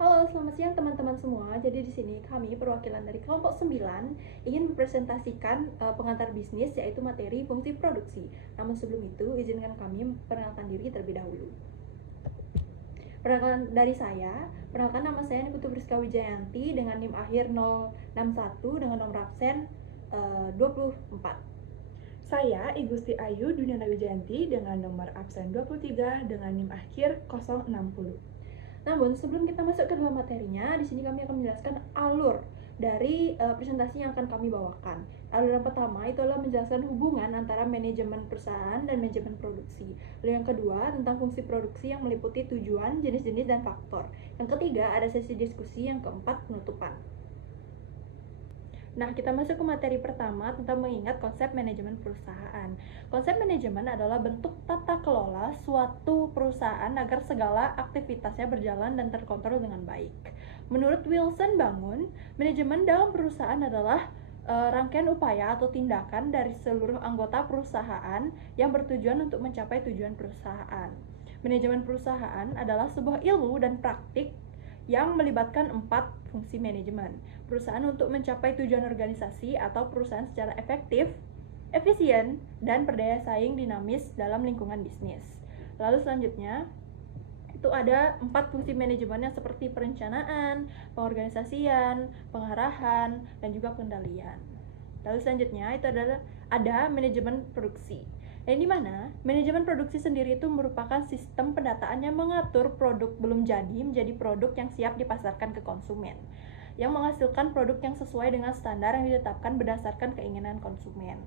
Halo, selamat siang teman-teman semua. Jadi di sini kami perwakilan dari kelompok 9 ingin mempresentasikan pengantar bisnis yaitu materi fungsi produksi. Namun sebelum itu, izinkan kami memperkenalkan diri terlebih dahulu. Perkenalkan dari saya, perkenalkan nama saya Niputu Priska Wijayanti dengan NIM akhir 061 dengan nomor absen 24. Saya Igusti Ayu Dunyana Wijayanti dengan nomor absen 23 dengan NIM akhir 060. Namun sebelum kita masuk ke dalam materinya, di sini kami akan menjelaskan alur dari presentasi yang akan kami bawakan. Alur yang pertama itu adalah menjelaskan hubungan antara manajemen perusahaan dan manajemen produksi. Lalu yang kedua tentang fungsi produksi yang meliputi tujuan, jenis-jenis, dan faktor. Yang ketiga ada sesi diskusi, yang keempat penutupan. Nah, kita masuk ke materi pertama tentang mengingat konsep manajemen perusahaan. Konsep manajemen adalah bentuk tata kelola suatu perusahaan agar segala aktivitasnya berjalan dan terkontrol dengan baik. Menurut Wilson Bangun, manajemen dalam perusahaan adalah rangkaian upaya atau tindakan dari seluruh anggota perusahaan yang bertujuan untuk mencapai tujuan perusahaan. Manajemen perusahaan adalah sebuah ilmu dan praktik yang melibatkan 4 fungsi manajemen. Perusahaan untuk mencapai tujuan organisasi atau perusahaan secara efektif, efisien, dan berdaya saing dinamis dalam lingkungan bisnis. Lalu selanjutnya, itu ada 4 fungsi manajemen yang seperti perencanaan, pengorganisasian, pengarahan, dan juga pengendalian. Lalu selanjutnya itu ada manajemen produksi. Yang dimana manajemen produksi sendiri itu merupakan sistem pendataan yang mengatur produk belum jadi menjadi produk yang siap dipasarkan ke konsumen, yang menghasilkan produk yang sesuai dengan standar yang ditetapkan berdasarkan keinginan konsumen.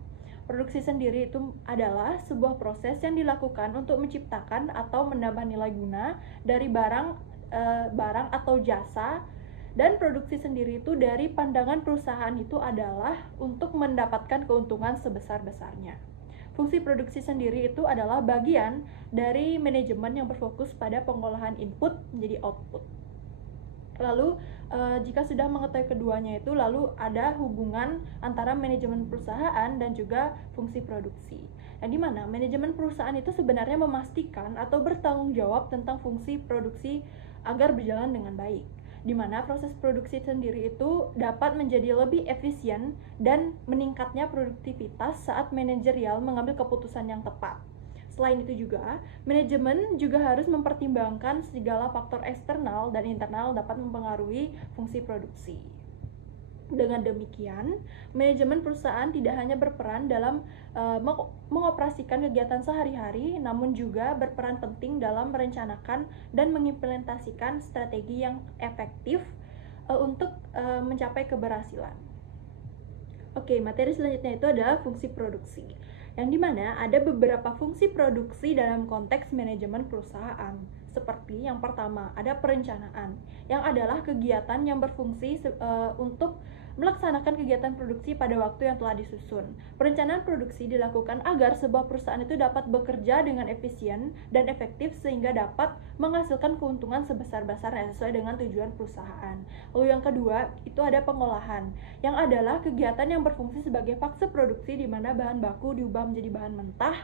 Produksi sendiri itu adalah sebuah proses yang dilakukan untuk menciptakan atau menambah nilai guna dari barang atau jasa, dan produksi sendiri itu dari pandangan perusahaan itu adalah untuk mendapatkan keuntungan sebesar-besarnya. Fungsi produksi sendiri itu adalah bagian dari manajemen yang berfokus pada pengolahan input menjadi output. Lalu jika sudah mengetahui keduanya itu, lalu ada hubungan antara manajemen perusahaan dan juga fungsi produksi. Yang dimana manajemen perusahaan itu sebenarnya memastikan atau bertanggung jawab tentang fungsi produksi agar berjalan dengan baik, di mana proses produksi sendiri itu dapat menjadi lebih efisien dan meningkatnya produktivitas saat manajerial mengambil keputusan yang tepat. Selain itu juga, manajemen juga harus mempertimbangkan segala faktor eksternal dan internal dapat mempengaruhi fungsi produksi. Dengan demikian, manajemen perusahaan tidak hanya berperan dalam mengoperasikan kegiatan sehari-hari, namun juga berperan penting dalam merencanakan dan mengimplementasikan strategi yang efektif untuk mencapai keberhasilan. Oke, materi selanjutnya itu adalah fungsi produksi, yang dimana ada beberapa fungsi produksi dalam konteks manajemen perusahaan. Seperti yang pertama, ada perencanaan, yang adalah kegiatan yang berfungsi untuk melaksanakan kegiatan produksi pada waktu yang telah disusun. Perencanaan produksi dilakukan agar sebuah perusahaan itu dapat bekerja dengan efisien dan efektif sehingga dapat menghasilkan keuntungan sebesar-besarnya sesuai dengan tujuan perusahaan. Lalu yang kedua, itu ada pengolahan, yang adalah kegiatan yang berfungsi sebagai fase produksi di mana bahan baku diubah menjadi bahan mentah,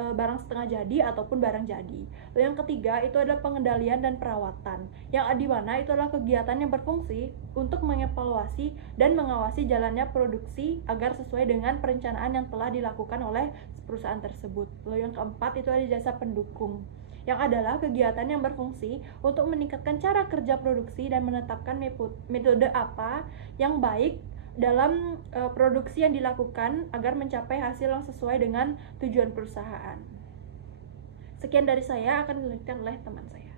barang setengah jadi ataupun barang jadi. Lalu yang ketiga itu adalah pengendalian dan perawatan, yang di mana itu adalah kegiatan yang berfungsi untuk mengevaluasi dan mengawasi jalannya produksi agar sesuai dengan perencanaan yang telah dilakukan oleh perusahaan tersebut. Lalu yang keempat itu ada jasa pendukung, yang adalah kegiatan yang berfungsi untuk meningkatkan cara kerja produksi dan menetapkan metode apa yang baik dalam produksi yang dilakukan agar mencapai hasil yang sesuai dengan tujuan perusahaan. Sekian dari saya, akan dilanjutkan oleh teman saya.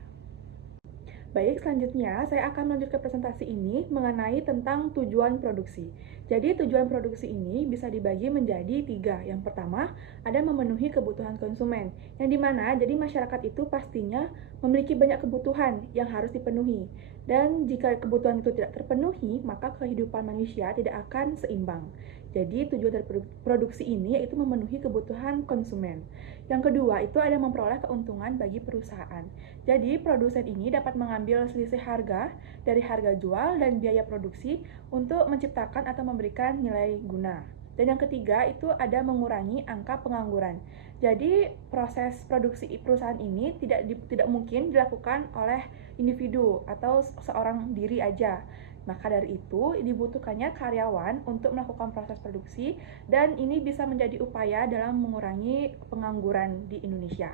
Baik, selanjutnya saya akan melanjutkan presentasi ini mengenai tentang tujuan produksi. Jadi tujuan produksi ini bisa dibagi menjadi 3. Yang pertama, ada memenuhi kebutuhan konsumen, yang dimana jadi masyarakat itu pastinya memiliki banyak kebutuhan yang harus dipenuhi. Dan jika kebutuhan itu tidak terpenuhi, maka kehidupan manusia tidak akan seimbang. Jadi tujuan dari produksi ini yaitu memenuhi kebutuhan konsumen. Yang kedua itu ada memperoleh keuntungan bagi perusahaan. Jadi produsen ini dapat mengambil selisih harga dari harga jual dan biaya produksi untuk menciptakan atau memberikan nilai guna. Dan yang ketiga itu ada mengurangi angka pengangguran. Jadi proses produksi perusahaan ini tidak mungkin dilakukan oleh individu atau seorang diri aja. Maka dari itu dibutuhkannya karyawan untuk melakukan proses produksi, dan ini bisa menjadi upaya dalam mengurangi pengangguran di Indonesia.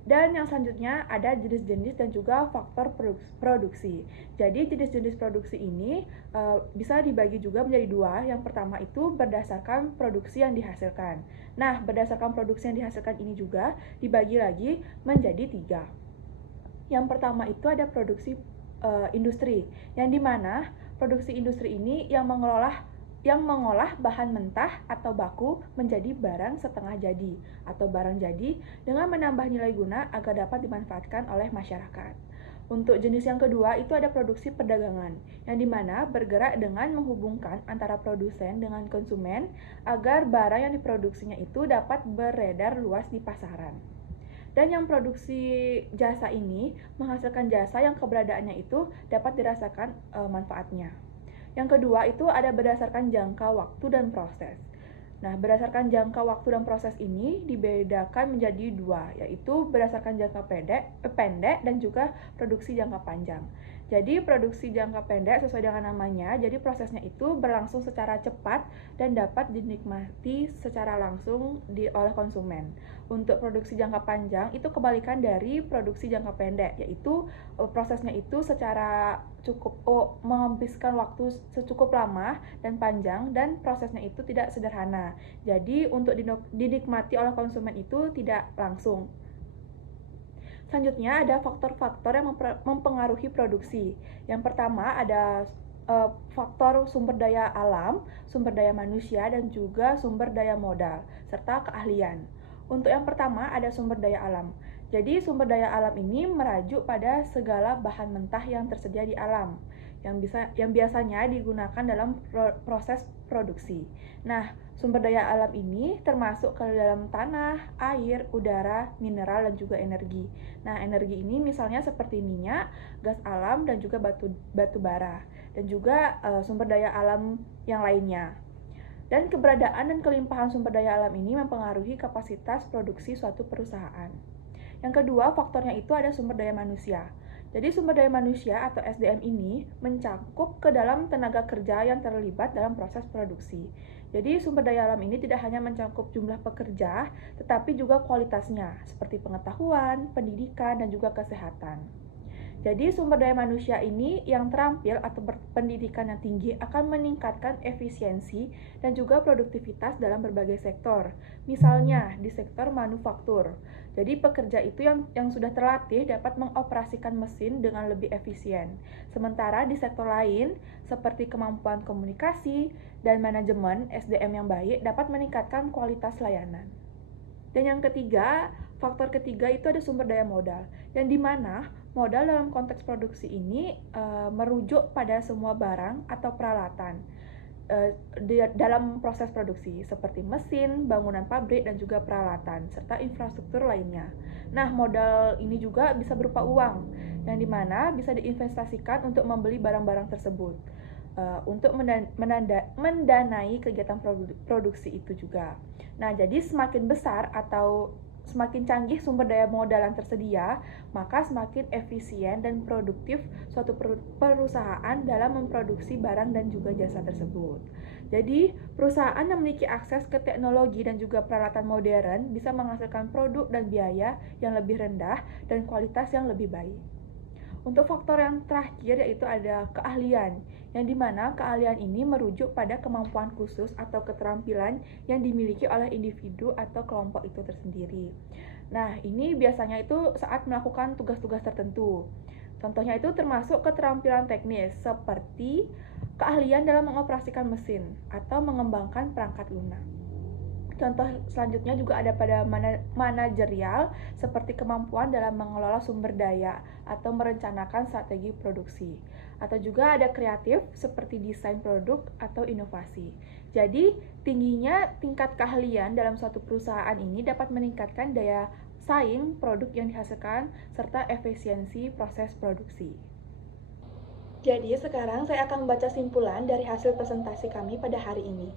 Dan yang selanjutnya ada jenis-jenis dan juga faktor produksi. Jadi jenis-jenis produksi ini bisa dibagi juga menjadi dua. Yang pertama itu berdasarkan produksi yang dihasilkan. Nah, berdasarkan produksi yang dihasilkan ini juga dibagi lagi menjadi tiga. Yang pertama itu ada produksi industri, yang dimana produksi industri ini yang mengolah bahan mentah atau baku menjadi barang setengah jadi atau barang jadi dengan menambah nilai guna agar dapat dimanfaatkan oleh masyarakat. Untuk jenis yang kedua itu ada produksi perdagangan, yang dimana bergerak dengan menghubungkan antara produsen dengan konsumen agar barang yang diproduksinya itu dapat beredar luas di pasaran. Dan yang produksi jasa ini menghasilkan jasa yang keberadaannya itu dapat dirasakan manfaatnya. Yang kedua itu ada berdasarkan jangka waktu dan proses. Nah, berdasarkan jangka waktu dan proses ini dibedakan menjadi dua, yaitu berdasarkan jangka pendek dan juga produksi jangka panjang. Jadi produksi jangka pendek sesuai dengan namanya, jadi prosesnya itu berlangsung secara cepat dan dapat dinikmati secara langsung oleh konsumen. Untuk produksi jangka panjang itu kebalikan dari produksi jangka pendek, yaitu prosesnya itu secara menghabiskan waktu secukup lama dan panjang, dan prosesnya itu tidak sederhana. Jadi untuk dinikmati oleh konsumen itu tidak langsung. Selanjutnya ada faktor-faktor yang mempengaruhi produksi. Yang pertama ada faktor sumber daya alam, sumber daya manusia, dan juga sumber daya modal, serta keahlian. Untuk yang pertama ada sumber daya alam. Jadi sumber daya alam ini merajuk pada segala bahan mentah yang tersedia di alam, yang biasanya digunakan dalam proses produksi. Nah, sumber daya alam ini termasuk ke dalam tanah, air, udara, mineral, dan juga energi. Nah, energi ini misalnya seperti minyak, gas alam, dan juga batu bara, dan juga sumber daya alam yang lainnya. Dan keberadaan dan kelimpahan sumber daya alam ini mempengaruhi kapasitas produksi suatu perusahaan. Yang kedua, faktornya itu ada sumber daya manusia. Jadi sumber daya manusia atau SDM ini mencakup ke dalam tenaga kerja yang terlibat dalam proses produksi. Jadi sumber daya alam ini tidak hanya mencakup jumlah pekerja, tetapi juga kualitasnya, seperti pengetahuan, pendidikan, dan juga kesehatan. Jadi sumber daya manusia ini yang terampil atau berpendidikan yang tinggi akan meningkatkan efisiensi dan juga produktivitas dalam berbagai sektor. Misalnya di sektor manufaktur. Jadi pekerja itu yang sudah terlatih dapat mengoperasikan mesin dengan lebih efisien. Sementara di sektor lain seperti kemampuan komunikasi dan manajemen, SDM yang baik dapat meningkatkan kualitas layanan. Dan yang ketiga, faktor ketiga itu ada sumber daya modal, yang dimana modal dalam konteks produksi ini merujuk pada semua barang atau peralatan dalam proses produksi seperti mesin, bangunan pabrik, dan juga peralatan serta infrastruktur lainnya. Nah, modal ini juga bisa berupa uang, yang dimana bisa diinvestasikan untuk membeli barang-barang tersebut, untuk mendanai kegiatan produksi itu juga. Nah, jadi semakin besar atau semakin canggih sumber daya modal yang tersedia, maka semakin efisien dan produktif suatu perusahaan dalam memproduksi barang dan juga jasa tersebut. Jadi, perusahaan yang memiliki akses ke teknologi dan juga peralatan modern bisa menghasilkan produk dan biaya yang lebih rendah dan kualitas yang lebih baik. Untuk faktor yang terakhir yaitu ada keahlian, yang dimana keahlian ini merujuk pada kemampuan khusus atau keterampilan yang dimiliki oleh individu atau kelompok itu tersendiri. Nah, ini biasanya itu saat melakukan tugas-tugas tertentu. Contohnya itu termasuk keterampilan teknis seperti keahlian dalam mengoperasikan mesin atau mengembangkan perangkat lunak. Contoh selanjutnya juga ada pada manajerial seperti kemampuan dalam mengelola sumber daya atau merencanakan strategi produksi. Atau juga ada kreatif seperti desain produk atau inovasi. Jadi, tingginya tingkat keahlian dalam suatu perusahaan ini dapat meningkatkan daya saing produk yang dihasilkan serta efisiensi proses produksi. Jadi, sekarang saya akan membaca simpulan dari hasil presentasi kami pada hari ini.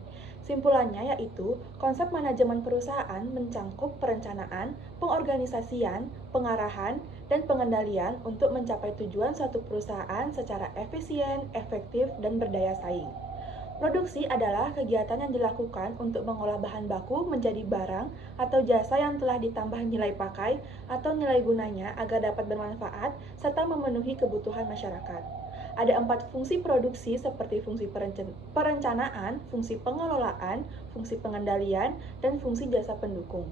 Simpulannya yaitu, konsep manajemen perusahaan mencangkup perencanaan, pengorganisasian, pengarahan, dan pengendalian untuk mencapai tujuan suatu perusahaan secara efisien, efektif, dan berdaya saing. Produksi adalah kegiatan yang dilakukan untuk mengolah bahan baku menjadi barang atau jasa yang telah ditambah nilai pakai atau nilai gunanya agar dapat bermanfaat serta memenuhi kebutuhan masyarakat. Ada 4 fungsi produksi seperti fungsi perencanaan, fungsi pengelolaan, fungsi pengendalian, dan fungsi jasa pendukung.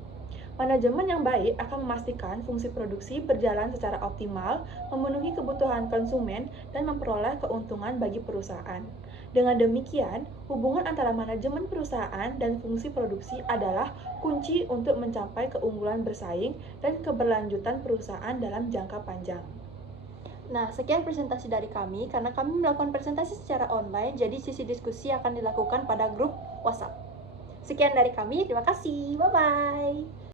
Manajemen yang baik akan memastikan fungsi produksi berjalan secara optimal, memenuhi kebutuhan konsumen, dan memperoleh keuntungan bagi perusahaan. Dengan demikian, hubungan antara manajemen perusahaan dan fungsi produksi adalah kunci untuk mencapai keunggulan bersaing dan keberlanjutan perusahaan dalam jangka panjang. Nah, sekian presentasi dari kami. Karena kami melakukan presentasi secara online, jadi sesi diskusi akan dilakukan pada grup WhatsApp. Sekian dari kami, terima kasih. Bye-bye.